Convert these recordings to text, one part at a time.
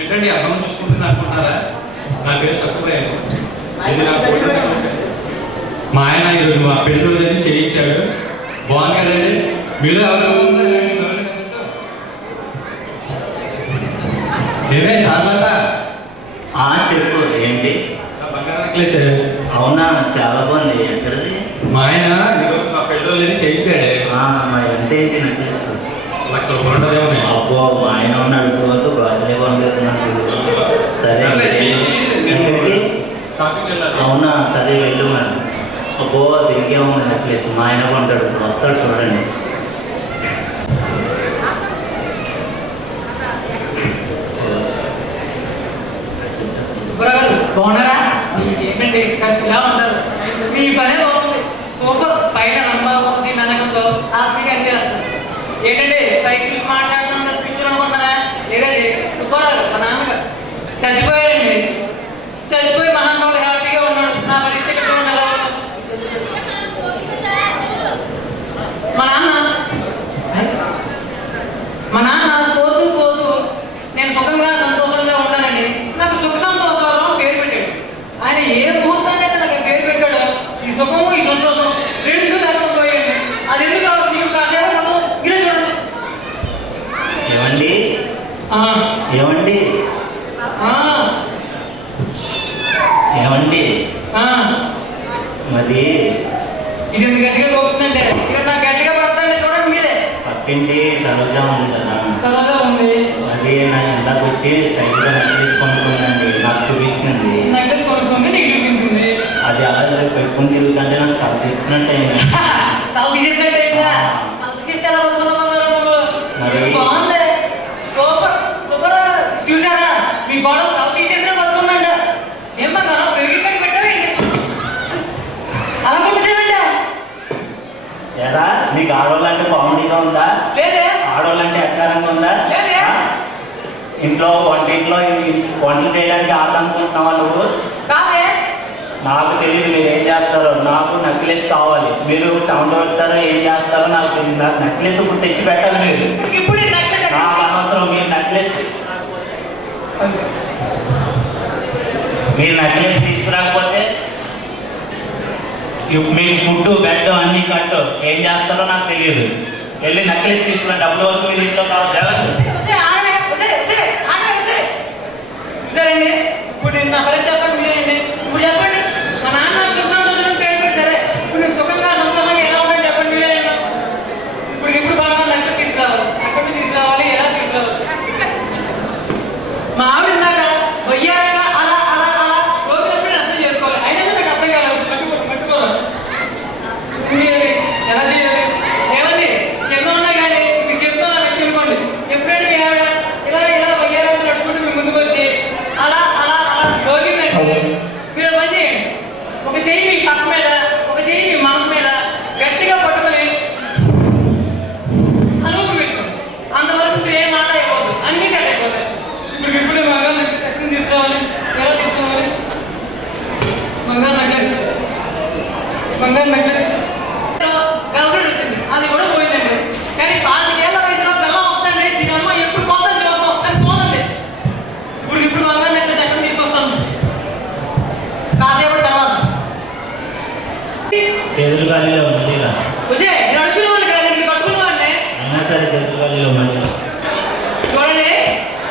ఏంటండి అర్థం చూసుకుంటుంది అనుకుంటున్నారా? నా పేరు సత్యపోయాను. ఇది నా ఫోటో. మా ఆయన ఈరోజు మా పెళ్లి రోజు చేయించాడు. బాగుంది కదండి. మీరు ఎవరు ఏమే చాలా చెప్పు ఏంటి? బంగారం నెక్లెస్. అవునా, చాలా బాగుంది. ఎక్కడది? మా ఆయన ఈరోజు మా పెళ్లి రోజు చేయించాడే. ఎంత ఏంటి నెక్లెస్? ₹1,00,000 ఉంటుందేమో. అబ్బో, మా ఆయన ఉన్న అడుగుతూ గాజులే బాగుంటున్నాడు. సరే, అవునా, సరే వెళ్ళు మరి. అబ్బో, దీనికే ఉంది నెక్లెస్. మా ఆయన కొంటాడు, వస్తాడు చూడండి. బాగున్నారా? ఏంటండి ఇలా ఉంటారు? మీ పనే బాగుంది. సూపర్. పైన రంభాబోసి ననకంతో హ్యాపీగా అనిపిస్తారు. ఏంటంటే పైకి చూసి మాట్లాడుతున్నా పిక్చర్ అనుకుంటారా? లేదండి, సూపర్. మా నాన్నగారు చచ్చిపోయారండి. చచ్చిపోయి మహానుభావుడు హ్యాపీగా ఉన్నాడు. నా పరిస్థితి చూడండి ఎలా ఉన్నాడు. మా నాన్న పోతూ పోతూ నేను సుఖంగా సంతోషంగా ఉంటానండి. నాకు సుఖ సంతోషాలు పేరు పెట్టాడు. ఆయన ఏ ముహూర్తాన్ని అయితే నాకు పేరు పెట్టాడో ఈ సుఖము ఈ సంతోషం రెండు లేకపోయాయండి. అది ఎందుకు మీకు కాసేపు ఇలా చూడండి. ఏమండి ఏమండి ఏమండి మరి ఇది గట్టిగా కోపుతుందంటే ఇక్కడ నాకు గట్టిగా పడతాండి. చూడండి మీరే. పక్కింటి సరోజా ఉంది కదా, సరోజా ఉంది. అది నాకు ఇందాక వచ్చి సైడ్గా నెక్లెస్ కొనుక్కుందండి. నాకు చూపించింది. నెక్లెస్ కొనుక్కుంది, నీకు చూపించింది. అది అలా పెట్టుకుని తిరుగుతుంటే నాకు తల తీసినట్టు అయింది. తల తీసేసినట్టు అయిందా? తల తీసేస్తే ఎలా బతుకున్నామన్నారు? బాగుంది. Super super. చూసారా, మీ గొడవ తల తీసేసినా బతుకుందంట. ఏమ్మా కదా పెరిగి కట్టి పెట్టావేంటి? అలా కొట్టేసేవంట. ఏరా, నీకు ఆడవాళ్ళంటే కామెడీగా ఉందా? లేదే. ఆడవాళ్ళంటే ఎట్టారంగా ఉందా? లేదే. ఇంట్లో వంటలు చేయడానికి ఆడాలనుకుంటున్నావా నువ్వు? కాదే. నాకు తెలియదు మీరు ఏం చేస్తారో. నాకు నెక్లెస్ కావాలి. మీరు చెమట పెట్టారో ఏం చేస్తారో నాకు నెక్లెస్ ఇప్పుడు తెచ్చి పెట్టాలి. మీరు ఇప్పుడు నాకు అనవసరం. మీరు నెక్లెస్ తీసుకురాకపోతే మీకు ఫుడ్ బెడ్ అన్నీ కట్టు. ఏం చేస్తారో నాకు తెలియదు. వెళ్ళి నెక్లెస్ తీసుకున్న డబ్బుల వరకు మీరు ఇంట్లో కావాలి. సరేండి, ఇప్పుడు నా పరిస్థితి చెప్పండి. మీరేంటి ఇప్పుడు చెప్పండి. మా నాన్న సుఖం పేరు పెట్టి సరే ఇప్పుడు నేను సుఖంగా సంతోషంగా ఎలా ఉంటాను చెప్పండి. మీరేంటి ఇప్పుడు బాగా నెక్లెస్ తీసుకురావాలి. ఎక్కడి నుంచి తీసుకురావాలి, ఎలా తీసుకురావాలి? మా ఆవిడ ఇందాక వయ్యారంగా అలా అలా అలా రోజులప్పుడు అర్థం చేసుకోవాలి. అయినా నాకు అర్థం కాలేదు. పట్టుకోవాలి ఎలా చేయాలి? ఏమండి చిన్న ఉన్నా కానీ మీకు చెప్తున్నా విషయం అనుకోండి. ఎప్పుడైనా మీ ఆవిడ ఇలా ఇలా వయ్యారంగా నడుచుకుంటూ మీ ముందుకు వచ్చి అలా అలా అలా రోగిందంటే మీరు పని చేయండి. ఒక చెయ్యి మీ పక్క మీద, ఒక చెయ్యి మీ మనసు మీద గట్టిగా పట్టుకొని అనుభవించండి. అంతవరకు మీరు ఏం మాట అయిపోదు, అన్నీ సెట్ అయిపోతాయి. ఇప్పుడు బంగారు నెక్లెస్ ఎక్కడ తీసుకోవాలి, ఎలా తీసుకోవాలి? బంగారు నెక్లెస్ గల్ఫ్రెండ్ వచ్చింది, అది కూడా పోయిందండి. కానీ 25 ఏళ్ల వయసులో బెల్లం వస్తుంది. దీని అమ్మ ఎప్పుడు పోతాను చూస్తాం, కానీ పోదండి. ఇప్పుడు బంగారు నెక్లెస్ ఎక్కడ తీసుకొస్తాను? కాసేపటి తర్వాత చేతులు గాలిలో మళ్ళీ రా. వచ్చే నేను అడుగుతున్న వాళ్ళు కాదు, మీరు కట్టుకున్న వాడిని. అయినా సరే చేతులు గాలిలో మళ్ళీ చూడండి,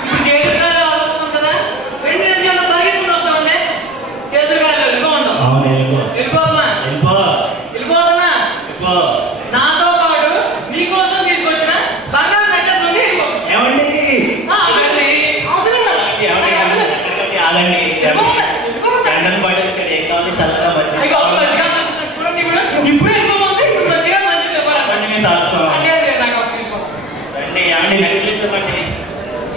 ఇప్పుడు చేతులు గాలిలో ఆడుతున్నాం కదా, 2 నిమిషాల్లో పరిగెత్తుకుంటూ వస్తామండి. చేతులు గాలిలో వెళ్ళిపోతాం. అవును, వెళ్ళిపోతున్నా నాతో పాటు నీకోసం తీసుకొచ్చిన బంగారు నెక్లెస్ ఉంది. ఏమండి ఎండలు పడి వచ్చాడు. ఏం కావాలి? చల్లగా మంచి చూడండి, ఇప్పుడు వెళ్ళిపోతుంది. ఇప్పుడు మంచిగా మంచిగా రండి. మీ సాహసం రండి. ఏమండి నెక్లెస్ ఇవ్వండి.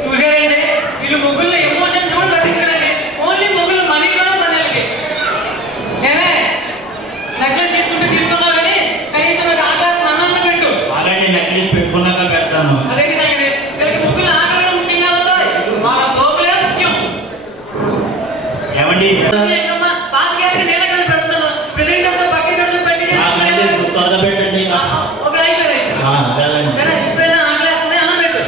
చూసారండి, వీళ్ళు ముగ్గురు ఎమోషన్స్ కూడా పట్టించారండి. ఓన్లీ ముగ్గురు మనీలోనే పనేళ్ళకి. ఏమే నెక్లెస్ తీసుకుంటే తీసుకున్నావు కానీ కనీసం నాకు ఆకారం అన్నం పెట్టు. అలాంటి నెక్లెస్ పెట్టుకున్నాక పెడతాను. అదే సంగతి. వీళ్ళకి ముగ్గురు ఆకారం ముఖ్యంగా ఉందో వాళ్ళ సోపులే ముఖ్యం. ఏమండి ఏంటమ్మా 25 ఏళ్ళకి నేను కదా పెడుతున్నాను. ప్రెసిడెంట్ అంతా పక్కన పెట్టి త్వరగా పెట్టండి. ఒక అయిపోయింది. సరే ఇప్పుడైనా ఆకలేస్తుంది, అన్నం పెట్టు.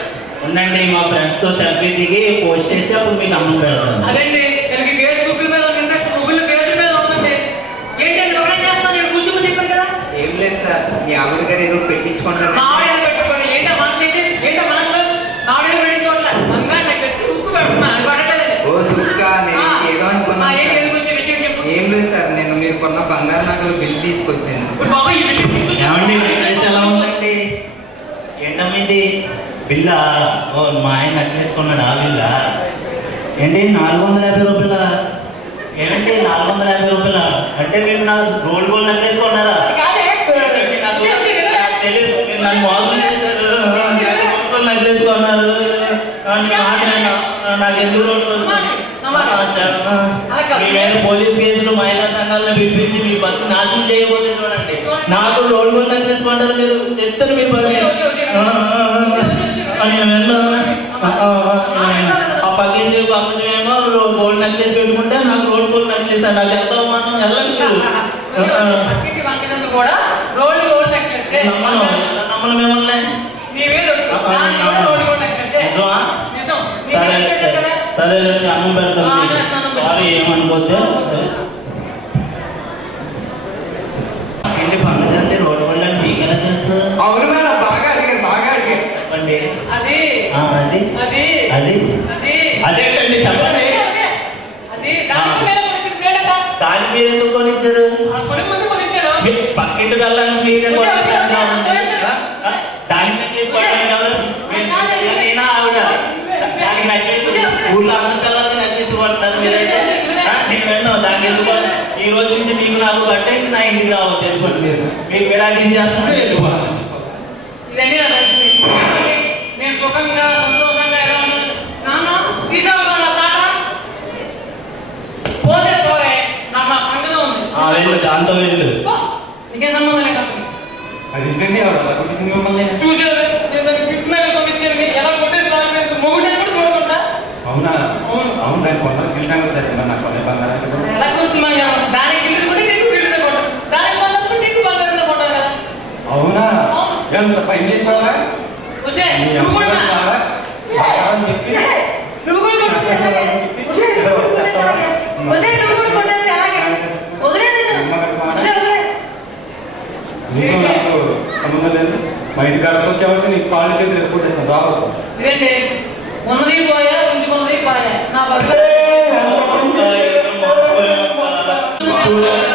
ఉండండి, మా ఫ్రెండ్స్తో సెల్ఫీ తిరిగి పోస్ట్ చేసి అప్పుడు మీకు అమౌంట్ పెడతాను. అదండి వీళ్ళకి ఫేస్బుక్ మీద ఇంట్రెస్ట్, గూగుల్ ఫేస్ మీద ఉందండి. ఏంటండి ఒకటే చేస్తాను, నేను కూర్చొని చెప్పాను కదా. ఏం లేదు సార్, మీ ఆవిడ గారు ఏదో పెట్టించుకుంటాను. మా ఆవిడ పెట్టుకోండి. ఏంటో మాట్లాడి ఏంటో మనం ఆవిడ పెట్టించుకోవట్లే. బంగారు నాకు ఉప్పు పెడుతున్నా, అది పడట్లేదండి. ఓ సుక్కా, నేను ఏదో అనుకున్నాను ఏంటి సార్. ఎందుకు వచ్చే విషయం చెప్పు. ఏం లేదు సార్, నేను మీరు కొన్న బంగారు నగలు బిల్ తీసుకొచ్చాను. ఇప్పుడు బాబా ఈ బిల్లు తీసుకొచ్చి ఏమండి నెక్లెస్ ఎలా ఉందండి? ఏంటమ్మీది బిల్లా? ఓ మా ఆయన నెక్లెస్ కొన్నాడు ఆ బిల్లా? ఏంటి 450 రూపాయల? ఏమండి 450 రూపాయల అంటే మీరు నా గోల్డ్ నెక్లెస్ కొన్నారా? కాదే. ఏంటి నాకు తెలియదు, మీరు నన్ను మోసం చేశారు. నెక్లెస్ కొన్నారు నాకు ఎందుకు మీ మీద పోలీస్ కేసులు మహిళా సంఘాలను పిలిపించి మీ బతుకు నాశనం చేయబోతే చూడండి. నాకు రోడ్ గోల్డ్ నెక్లెస్ కొంటారు మీరు, చెప్తారు మీ పని. ఆ పక్కింటి పక్కనేమో గోల్డ్ నెక్లెస్ పెట్టుకుంటే నాకు రోడ్ గోల్డ్ నెక్లెస్ నాకు ఎంత అవమానం. వెళ్ళండి కూడా రోల్డ్ గోల్డ్ నెక్లెస్ నమ్మను మిమ్మల్ని. నీ వేలు రోల్డ్ గోల్డ్ నెక్లెస్ నిజమా? సరే సరే అన్నం పెడతాను. సారీ ఏమనుకోద్దు. ఏంటి పండుగ రోడ్ గోల్డ్ అని మీకు ఎలా తెలుసు? అవును మేడం, బాగా అడిగారు, బాగా అడిగారు. చెప్పండి. అది అది అది అది అది అదేంటండి చెప్పండి. అది దాని మీద కొనిచ్చిన ప్లేట్ అంట. దాన్ని మీరు ఎందుకు కొనిచ్చారు? కొన్ని మంది కొనిచ్చారు. పక్కింటి వెళ్ళాలని మీరే దానికి నెక్లెస్ కొట్టడానికి ఎవరు? నేనా ఆవిడ? దానికి నెక్లెస్ ఊళ్ళో అందరి పిల్లలకి నెక్లెస్ కొడతారు మీరైతే. నేను వెళ్ళాను దానికి ఎందుకు? ఈ రోజు నుంచి మీకు నాకు కట్టేయండి, నా ఇంటికి రావద్దు వెళ్ళిపోండి. మీరు మీకు విడాకులు ఇచ్చేస్తున్నారు, వెళ్ళిపోవాలి. ఇదండి నా పరిస్థితి. నేను సుఖంగా సంతోషంగా ఎలా ఉన్నాను. నాన్న తీసుకోవాలి తాట పోతే పోవే, నాకు నా పండుగ ఉంది. వెళ్ళు, దాంతో వెళ్ళు. నీకేం సంబంధం లేదు. అది ఎందుకండి మిమ్మల్ని చూసారు నేను దానికి పిట్టిన కొనిచ్చాను. ఎలా కొట్టేసి మొగుడే కూడా చూడకుండా. అవునా? అవును. అవును, దాన్ని కొందరు పిల్లలు సరే నాకు కొనే బంగారం ఎలా కొడుతున్నా దానికి ఇల్లు కూడా నీకు బిల్లు కొట్టాను, దానికి కొన్నప్పుడు నీకు బంగారంతో కొట్టాను కదా. అవునా? ఎంత పని చేసావా? వచ్చే నువ్వు కూడా నువ్వు కూడా కొట్టేది అలాగే. వచ్చే నువ్వు కూడా కొట్టేది అలాగే. వదిలేదు నీకు నాకు సంబంధం లేదు. మా ఇంటి కాడతో కాబట్టి నీకు కాళ్ళు చేతులు ఎత్తుకుంటేస్తాను రావద్దు. ఇదండి ఉన్నది పోయా, ఉంచుకున్నది పోయా. నా బతుకు చూడండి